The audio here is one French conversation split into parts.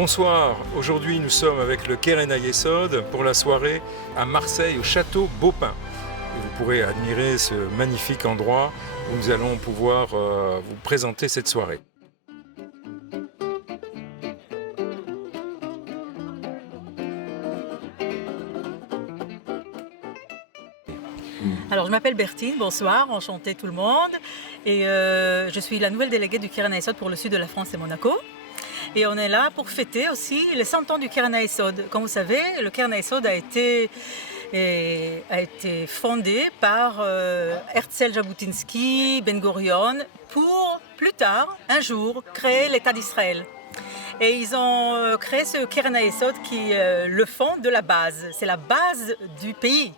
Bonsoir, aujourd'hui nous sommes avec le Keren Hayesod pour la soirée à Marseille au château Beaupin. Et vous pourrez admirer ce magnifique endroit où nous allons pouvoir vous présenter cette soirée. Alors je m'appelle Bertine, bonsoir, enchantée tout le monde. Et je suis la nouvelle déléguée du Keren Hayesod pour le sud de la France et Monaco. Et on est là pour fêter aussi les 100 ans du Keren Hayesod. Comme vous savez, le Keren Hayesod a été fondé par Herzl Jabotinsky, Ben Gurion, pour plus tard, un jour, créer l'État d'Israël. Et ils ont créé ce Keren Hayesod qui est le fond de la base. C'est la base du pays.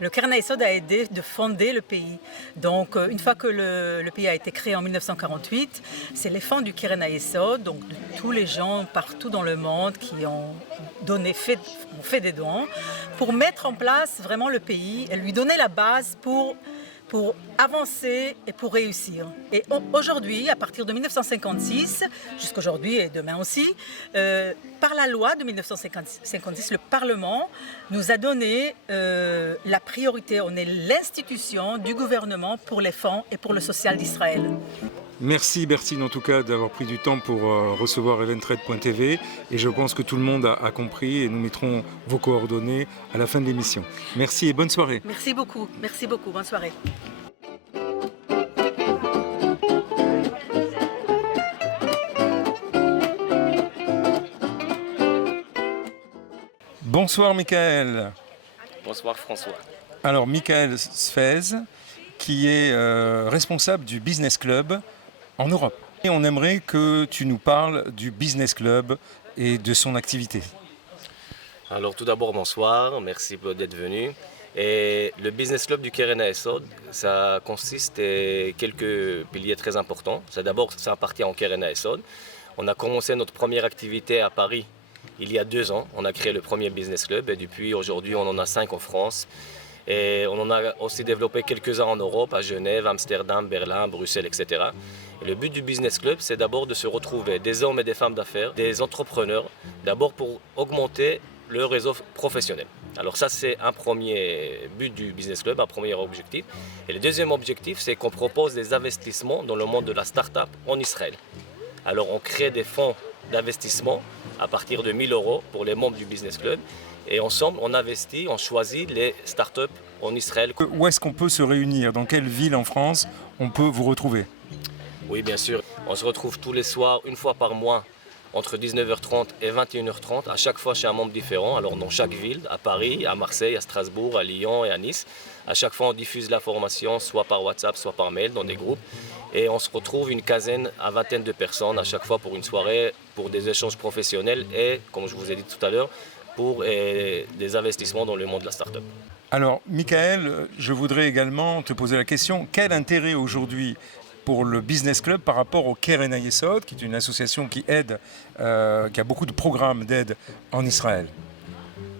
Le Keren Hayesod a aidé de fonder le pays. Donc, une fois que le pays a été créé en 1948, c'est les fonds du Keren Hayesod, donc de tous les gens partout dans le monde qui ont fait des dons, pour mettre en place vraiment le pays et lui donner la base pour avancer et pour réussir. Et aujourd'hui, à partir de 1956, jusqu'aujourd'hui et demain aussi, par la loi de 1956, le Parlement nous a donné la priorité. On est l'institution du gouvernement pour les fonds et pour le social d'Israël. Merci Bertine en tout cas d'avoir pris du temps pour recevoir HelenTrade.tv et je pense que tout le monde a compris et nous mettrons vos coordonnées à la fin de l'émission. Merci et bonne soirée. Merci beaucoup, bonne soirée. Bonsoir Michael. Bonsoir François. Alors Michael Sfez qui est responsable du Business Club en Europe. Et on aimerait que tu nous parles du Business Club et de son activité. Alors tout d'abord bonsoir, merci d'être venu. Et le Business Club du Keren Hayesod, ça consiste en quelques piliers très importants. D'abord, ça appartient au Keren Hayesod. On a commencé notre première activité à Paris il y a 2 ans. On a créé le premier Business Club et depuis aujourd'hui on en a 5 en France. Et on en a aussi développé quelques-uns en Europe, à Genève, Amsterdam, Berlin, Bruxelles, etc. Et le but du Business Club, c'est d'abord de se retrouver des hommes et des femmes d'affaires, des entrepreneurs, d'abord pour augmenter le réseau professionnel. Alors ça, c'est un premier but du Business Club, un premier objectif. Et le deuxième objectif, c'est qu'on propose des investissements dans le monde de la start-up en Israël. Alors on crée des fonds d'investissement à partir de 1 000 € pour les membres du Business Club. Et ensemble, on investit, on choisit les startups en Israël. Où est-ce qu'on peut se réunir? Dans quelle ville en France on peut vous retrouver? Oui, bien sûr. On se retrouve tous les soirs, une fois par mois, entre 19h30 et 21h30, à chaque fois chez un membre différent. Alors dans chaque ville, à Paris, à Marseille, à Strasbourg, à Lyon et à Nice. À chaque fois, on diffuse l'information, soit par WhatsApp, soit par mail, dans des groupes. Et on se retrouve une quinzaine à vingtaine de personnes à chaque fois pour une soirée, pour des échanges professionnels et, comme je vous ai dit tout à l'heure, pour des investissements dans le monde de la start-up. Alors, Michael, je voudrais également te poser la question, quel intérêt aujourd'hui pour le Business Club par rapport au Keren Hayesod, qui est une association qui aide, qui a beaucoup de programmes d'aide en Israël?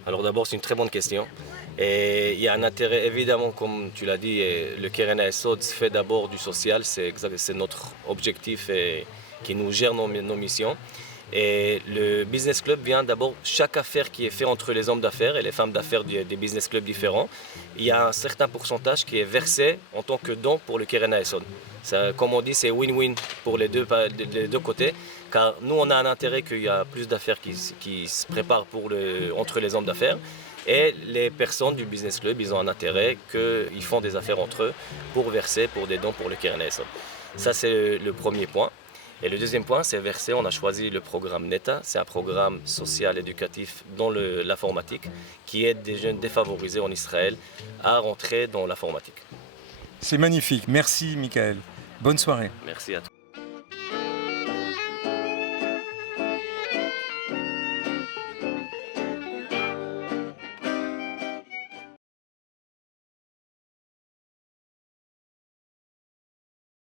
Alors d'abord, c'est une très bonne question. Et il y a un intérêt, évidemment, comme tu l'as dit, le Keren Hayesod fait d'abord du social, c'est notre objectif et qui nous gère nos missions. Et le Business Club vient d'abord, chaque affaire qui est faite entre les hommes d'affaires et les femmes d'affaires des business clubs différents, il y a un certain pourcentage qui est versé en tant que don pour le Keren Hayesod. Comme on dit, c'est win-win pour les deux côtés, car nous on a un intérêt qu'il y a plus d'affaires qui se préparent entre les hommes d'affaires, et les personnes du Business Club, ils ont un intérêt qu'ils font des affaires entre eux pour verser pour des dons pour le Keren Hayesod. Ça c'est le premier point. Et le deuxième point, c'est verser. On a choisi le programme NETA. C'est un programme social éducatif dans l'informatique qui aide des jeunes défavorisés en Israël à rentrer dans l'informatique. C'est magnifique. Merci, Michael. Bonne soirée. Merci à toi.